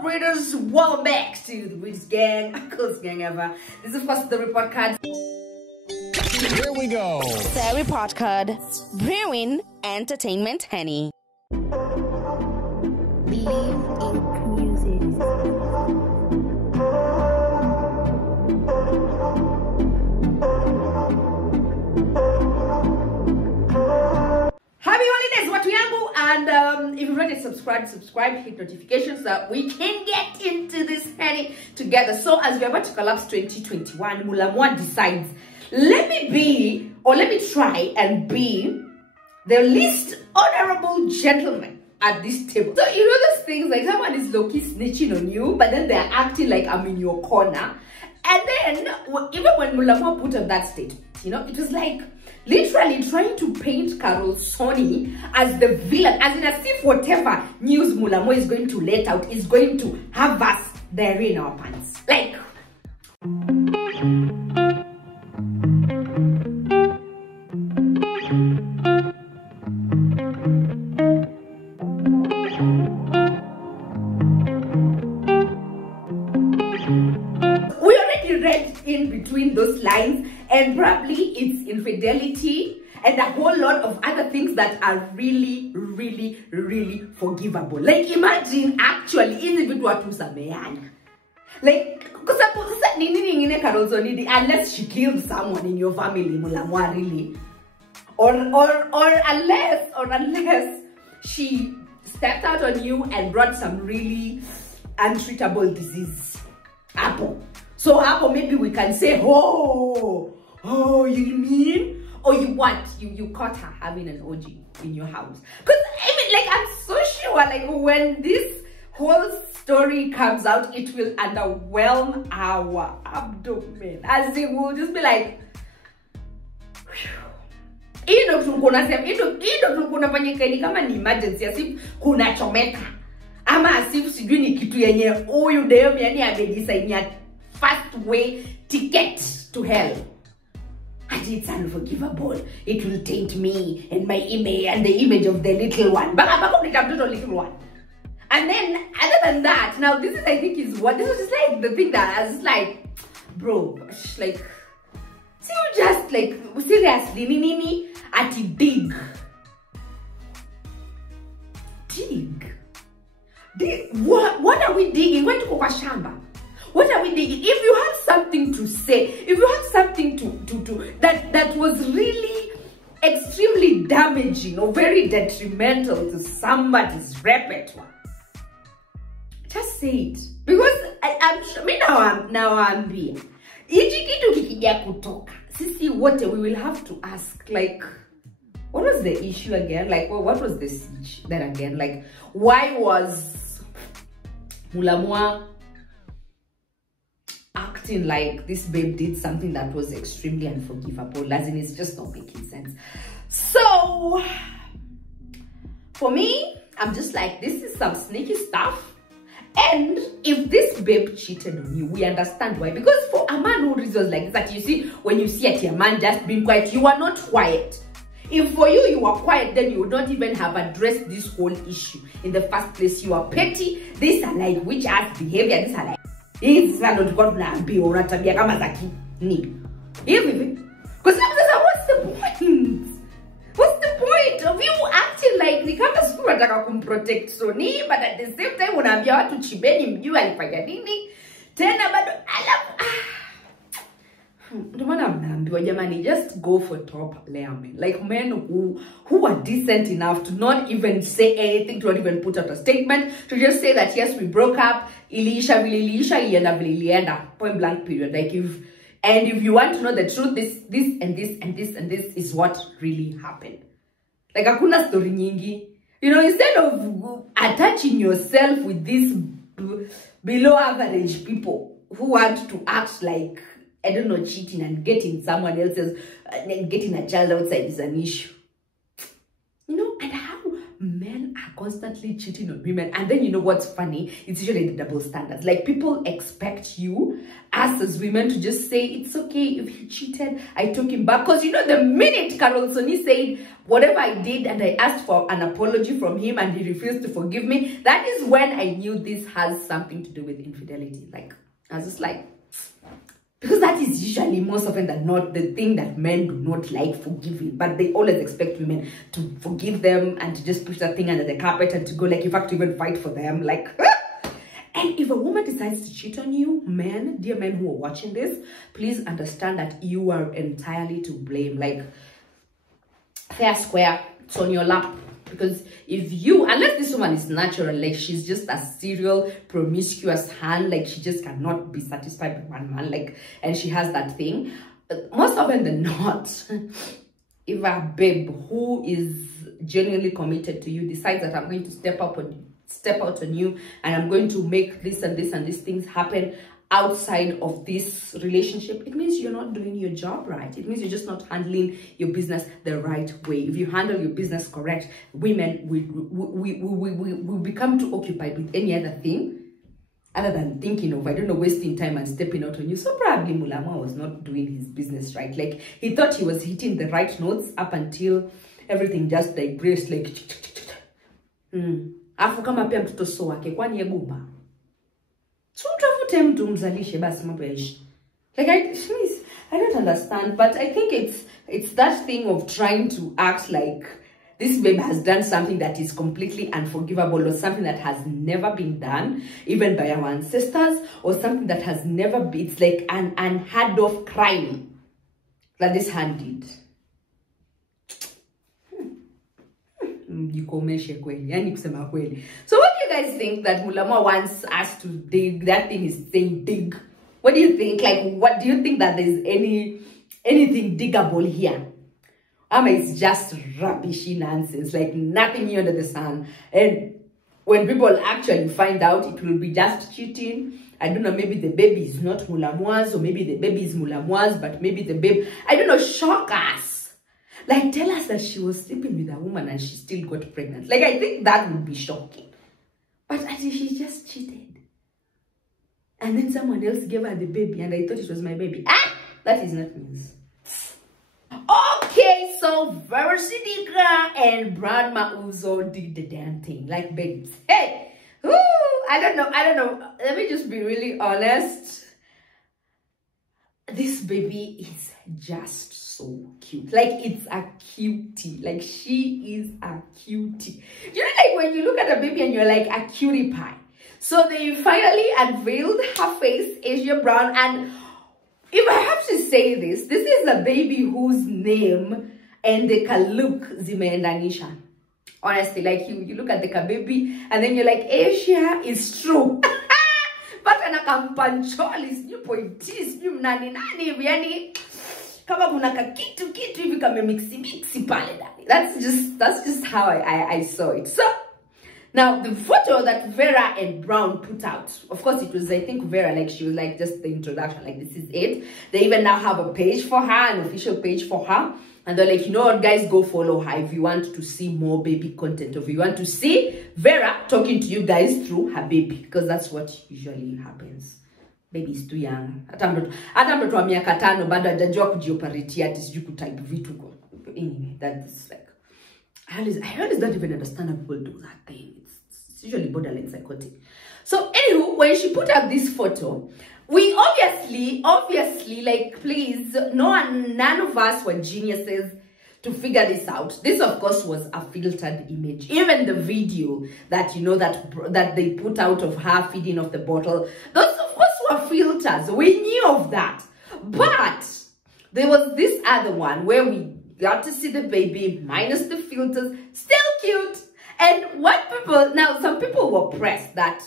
up, readers? Welcome back to the Readers Gang, coolest gang ever. This is, of course, the report card. Here we go. The report card. Brewing Entertainment Honey. Believe in music. Happy holidays, watu yangu, and if you've already subscribed, hit notifications so that we can get into this honey together. So as we're about to collapse 2021, Mulamwah decides, let me try and be the least honorable gentleman at this table. So you know those things like someone is low-key snitching on you, but then they're acting like I'm in your corner. And then even when Mulamwah put on that stage, you know, it was like literally trying to paint Sonnie as the villain, as if whatever news Mulamwah is going to let out is going to have us there in our pants. Like, we already read in between those lines, and probably it's infidelity and a whole lot of other things that are really, really, really forgivable. Like, imagine actually, if it were to Sameana. Like, unless she killed someone in your family, Mulamwah, really. Or unless she stepped out on you and brought some really untreatable disease. Apple. So Apple, maybe we can say, oh, you mean? Or you what? You caught her having an orgy in your house. Because, I mean, like, I'm so sure, like, when this whole story comes out, it will underwhelm our abdomen. As it will just be like, kama ni emergency, as if kuna chomeka. Ama as if sijui ni kitu yenye huyu deo yani amejisainia fast way ticket to hell. And it's unforgivable. It will taint me and my image and the image of the little one. Little one. And then other than that, now this is, I think, is what this was just like the thing that I was like, bro, like, see, you just like seriously, nini ati dig. What are we digging? When to go shamba? What are we digging? If you have something to say, if you have something to that was really extremely damaging or very detrimental to somebody's repertoire, just say it. Because I'm sure, now I'm here. Ijikitu kikija kutoka. Sisi wote, we will have to ask, like, what was the issue again? Like, well, what was the siege then again? Like, why was Mulamwah acting like this babe did something that was extremely unforgivable? As in, it's just not making sense. So, for me, I'm just like, this is some sneaky stuff. And if this babe cheated on you, we understand why. Because for a man who reasons like that, you see, when you see a man just being quiet, you are not quiet. If for you, you are quiet, then you would not even have addressed this whole issue in the first place. You are petty. These are like witch-ass behavior. These are like, it's not what be or tabia kama zaki ni. Because what's the point? What's the point of you acting like ni kama siku unataka kumprotect Sonnie, but at the same time unaambia watu chibeni mjue alifanya nini? Tena bado just go for top layer men. Like men who are decent enough to not even say anything, to not even put out a statement, to just say that yes, we broke up, iliisha, point blank period. Like, if you want to know the truth, this and this and this and this is what really happened. Like, hakuna story nyingi. You know, instead of attaching yourself with these below average people who want to act like, I don't know, cheating and getting someone else's, getting a child outside is an issue. You know, and how men are constantly cheating on women. And then you know what's funny? It's usually the double standards. Like, people expect you, us as women, to just say, it's okay if he cheated, I took him back. Because you know, the minute Sonnie said, whatever I did, and I asked for an apology from him and he refused to forgive me, that is when I knew this has something to do with infidelity. Like, I was just like, because that is usually, most often than not, the thing that men do not like forgiving. But they always expect women to forgive them and to just push that thing under the carpet and to go, like, in fact, to even fight for them. Like, and if a woman decides to cheat on you, men, dear men who are watching this, please understand that you are entirely to blame. Like, fair square, it's on your lap. Because if you, unless this woman is natural, like she's just a serial promiscuous hand, like she just cannot be satisfied with one man, like, and she has that thing, most often than not, if a babe who is genuinely committed to you decides that I'm going to step out on you, and I'm going to make this and this and these things happen outside of this relationship, it means you're not doing your job right. It means you're just not handling your business the right way. If you handle your business correct, women will become too occupied with any other thing other than thinking of, I don't know, wasting time and stepping out on you. So probably Mulamwah was not doing his business right. Like, he thought he was hitting the right notes up until everything just digressed, like afu kama pia mtoto so wake kwani yegumba. Like, I don't understand, but I think it's that thing of trying to act like this babe has done something that is completely unforgivable, or something that has never been done even by our ancestors, or something that has never been, it's like an unheard of crime that this hand did. So what do you guys think that Mulamwah wants us to dig? That thing is saying dig. What do you think? Like, what do you think that there's anything diggable here? It's just rubbishy nonsense, like nothing new under the sun. And when people actually find out, it will be just cheating. I don't know, maybe the baby is not Mulamwah's, or maybe the baby is Mulamwah's, but maybe the babe, I don't know, shock us. Like, tell us that she was sleeping with a woman and she still got pregnant. Like, I think that would be shocking. But I think she just cheated. And then someone else gave her the baby and I thought it was my baby. That is not news. Okay, so Vera, Sidika and Grandma Uzo did the damn thing. Like, babes. Hey! Woo, I don't know. Let me just be really honest. This baby is just so cute. Like, it's a cutie. Like, she is a cutie. You know, like when you look at a baby and you're like a cutie pie. So they finally unveiled her face, Asia Brown, and if I have to say this is a baby whose name and the look zimeendanisha. Honestly, like you look at the baby and then you're like, Asia is true. But anakampancholi is new pointis, new nani yani kama kuna kitu hivi kama mixi pale ndani. That's just how I saw it. So now the photo that Vera and Brown put out, of course it was, I think, Vera, like she was like just the introduction, like this is it. They even now have a page for her, an official page for her. And they're like, you know what, guys, go follow her if you want to see more baby content, or if you want to see Vera talking to you guys through her baby, because that's what usually happens. Baby is too young. Hata mtoto wa miaka 5 bado hajajua kujioperate ati sijui kutype vitu. Anyway, that's like, I always don't even understand how people do that thing. It's usually borderline psychotic. So anywho, when she put up this photo, we obviously, like, please, none of us were geniuses to figure this out. This, of course, was a filtered image. Even the video that, you know, that they put out of her feeding off the bottle, those, of course, were filters. We knew of that. But there was this other one where we got to see the baby minus the filters, still cute. And what people, now some people were pressed that,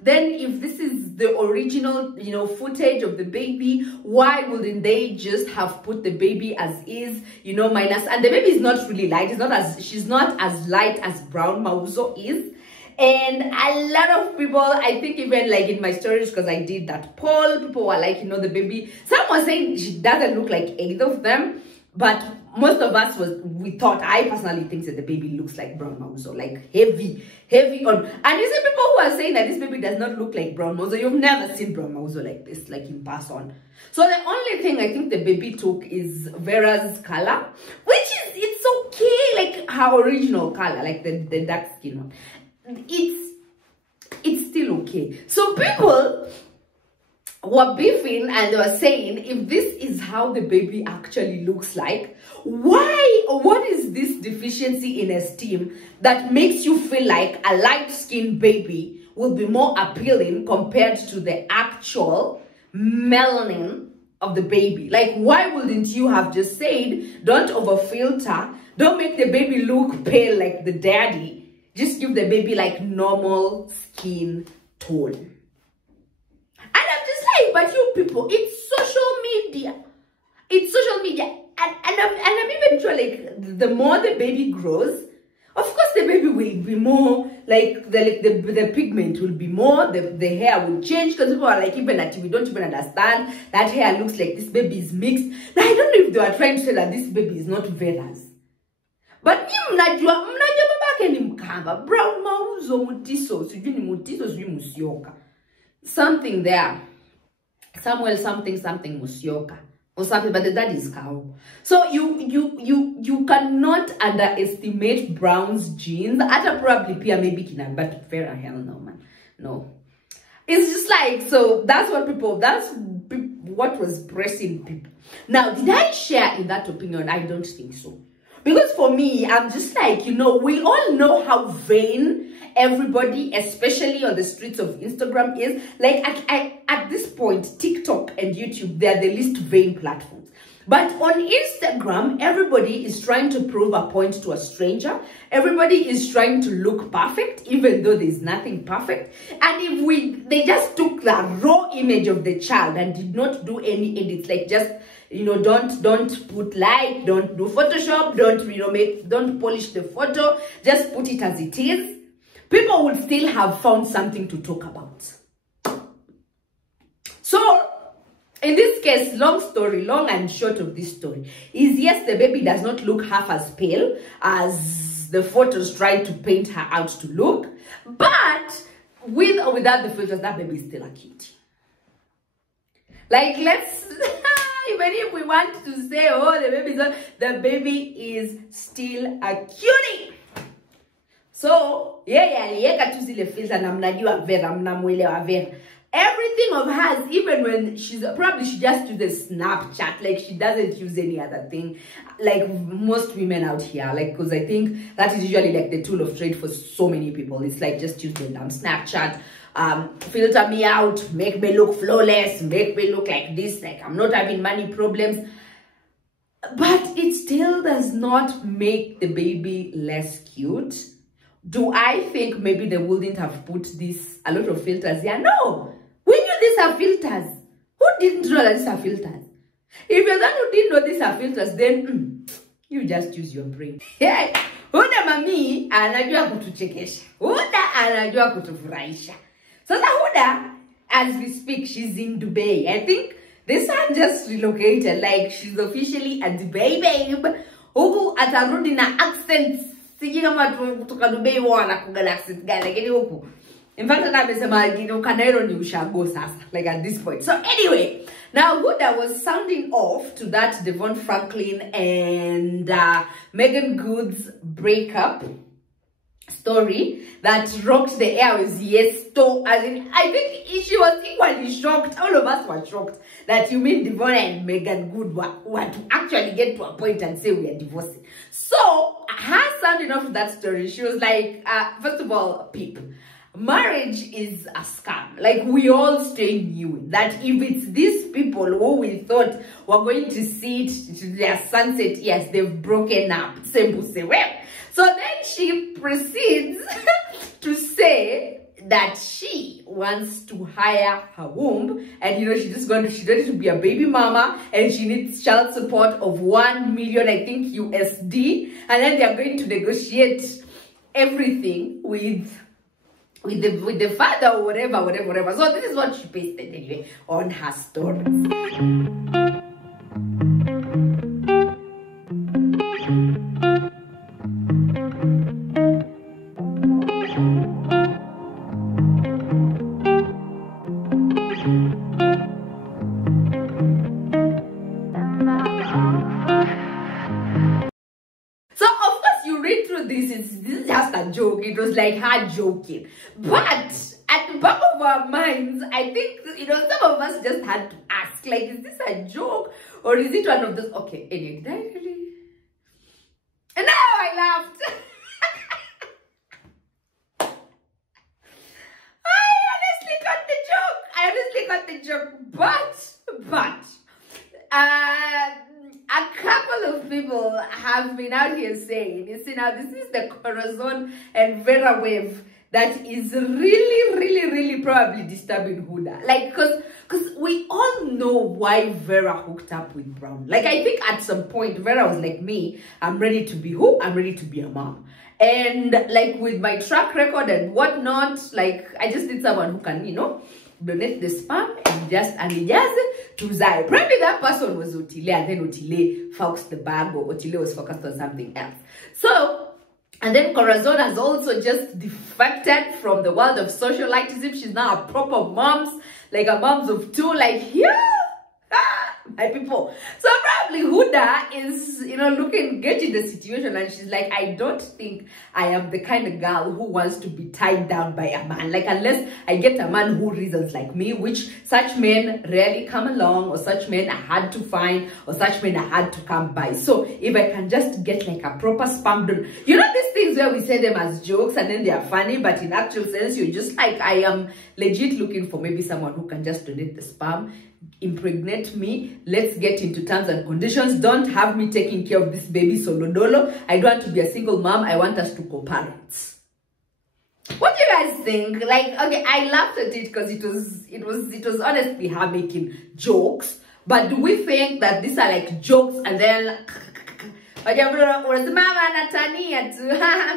then if this is the original, you know, footage of the baby, why wouldn't they just have put the baby as is, you know, minus, and the baby is not really light, she's not as light as Brown Mauzo is. And a lot of people, I think even like in my stories, because I did that poll, people were like, you know, the baby, some were saying she doesn't look like either of them, but most of us we thought, I personally think that the baby looks like brown mauzo, like heavy on. And you see people who are saying that this baby does not look like brown mauzo. You've never seen brown mauzo like this, like in person. So the only thing I think the baby took is Vera's color, which is, it's okay, like her original color, like the dark skin one. It's still okay. So people were beefing and they were saying, if this is how the baby actually looks like, why or what is this deficiency in esteem that makes you feel like a light-skinned baby will be more appealing compared to the actual melanin of the baby? Like, why wouldn't you have just said, don't over filter, don't make the baby look pale like the daddy, just give the baby like normal skin tone? But you people, it's social media. It's social media. And I'm even sure, like, the more the baby grows, of course the baby will be more, like, the pigment will be more, the hair will change, because people are like, even that we don't even understand, that hair looks like this baby is mixed. Now, I don't know if they are trying to say that this baby is not Vera's. But mnajua babake ni mkamba, brown mauzo mutiso, sijui ni mutiso, sijui musioka. Something there. Samuel something Musioka or something, but the dad is cow. So you cannot underestimate Brown's genes. Ata probably Pia maybe kina, but Vera, hell no, man. No. It's just like, so that's what what was pressing people. Now, did I share in that opinion? I don't think so. Because for me, I'm just like, you know, we all know how vain everybody, especially on the streets of Instagram, is. Like, at this point, TikTok and YouTube, they're the least vain platforms. But on Instagram, everybody is trying to prove a point to a stranger. Everybody is trying to look perfect, even though there's nothing perfect. And if they just took the raw image of the child and did not do any edits, like just, you know, don't put light, don't do Photoshop, don't, you know, don't polish the photo, just put it as it is, people will still have found something to talk about. So, in this case, long and short of this story is, yes, the baby does not look half as pale as the photos try to paint her out to look, but with or without the filters, that baby is still a cutie. Like, let's even if we want to say, oh, the baby is still a cutie. So, yeah, tu zile filter na mnajua Vera, mnamuelewa Vera. Everything of hers, even when she just uses Snapchat, like she doesn't use any other thing, like most women out here, like, because I think that is usually like the tool of trade for so many people. It's like, just use the damn Snapchat, filter me out, make me look flawless, make me look like this, like I'm not having money problems. But it still does not make the baby less cute. Do I think maybe they wouldn't have put a lot of filters here? No. We knew these are filters. Who didn't know that these are filters? If you're the one who didn't know these are filters, then you just use your brain. Yeah. Huddah mami anajua kutuchekesha. Huddah anajua kutufurahisha. So Huddah, as we speak, she's in Dubai. I think this son just relocated. Like, she's officially a Dubai babe. Huku atarudi na accents. Siji kama kutoka Dubai wana kuga accent gani. Lakini huku. In fact, Kanairo ni ushago sasa, like at this point. So anyway, now Huddah was sounding off to that Devon Franklin and Megan Good's breakup story that rocked the airwaves. Yes, I think she was equally shocked. All of us were shocked that you mean Devon and Megan Good were to actually get to a point and say we are divorcing. So her sounding off that story, she was like, first of all, peep. Marriage is a scam. Like, we all stay knew that if it's these people who we thought were going to see it to their sunset, yes, they've broken up. Simple say, well. So then she proceeds to say that she wants to hire her womb, and you know, she's ready to be a baby mama, and she needs child support of 1 million, I think, USD, and then they're going to negotiate everything with the father or whatever. So this is what she pasted anyway on her stories. a joke. It was like her joking. But at the back of our minds, I think, you know, some of us just had to ask, like, is this a joke? Or is it one of those, okay, anyway, did I really? And now I laughed. I honestly got the joke, but a couple of people have been out here saying, you see, now this is the Corazon and Vera wave that is really probably disturbing Huddah. Like, because we all know why Vera hooked up with Brown. Like, I think at some point Vera was like, me, I'm ready to be who? I'm ready to be a mom. And like with my track record and whatnot, like I just need someone who can, you know, donate the sperm and just to Zai. Probably that person was Otile, and then Otile focused the bag, or Otile was focused on something else. So, and then Corazon has also just defected from the world of socialitism. She's now a proper moms, like a moms of two, like, yeah, my people. So probably Huddah is, you know, getting the situation, and she's like, I don't think I am the kind of girl who wants to be tied down by a man. Like, unless I get a man who reasons like me, which such men rarely come along, or such men are hard to find, or such men are hard to come by. So if I can just get like a proper sperm donor, you know, these things where we say them as jokes and then they are funny, but in actual sense, you're just like, I am legit looking for maybe someone who can just donate the sperm, impregnate me, let's get into terms and conditions. Don't have me taking care of this baby solo dolo. I don't want to be a single mom. I want us to co-parents. What do you guys think? Like, okay, I laughed at it because it was honestly her making jokes. But do we think that these are like jokes and then I'm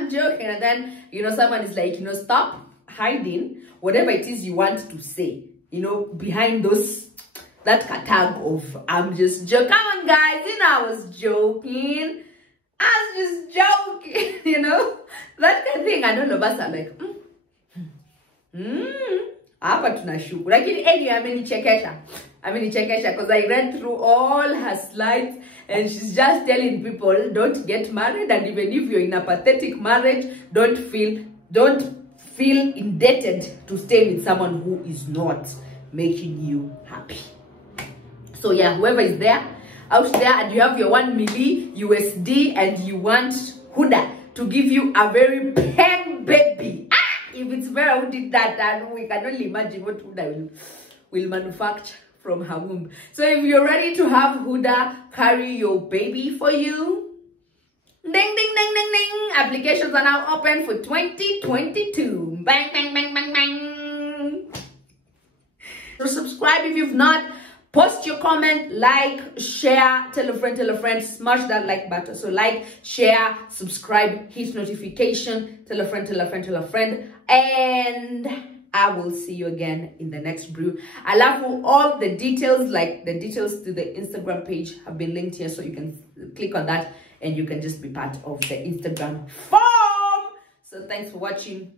joking, and then, you know, someone is like, you know, stop hiding whatever it is you want to say, you know, behind that tag of I'm just joking. Come on, guys, you know, I was joking. I was just joking, you know, that kind of thing. And all of us are like, hapa tunashuku. Lakini anyway, amenichekesha because I read through all her slides, and she's just telling people, don't get married, and even if you're in a pathetic marriage, don't feel indebted to stay with someone who is not making you happy. So yeah, whoever is there out there and you have your 1 milli USD and you want Huddah to give you a very pen baby, if it's Vera who did that, then we can only imagine what Huddah will manufacture from her womb. So if you're ready to have Huddah carry your baby for you, ding ding ding ding ding, applications are now open for 2022. Bang bang bang bang bang. So subscribe if you've not. Post your comment, like, share, tell a friend, smash that like button. So like, share, subscribe, hit notification, tell a friend, and I will see you again in the next brew. I love all the details, like the details to the Instagram page have been linked here, so you can click on that and you can just be part of the Instagram form. So thanks for watching.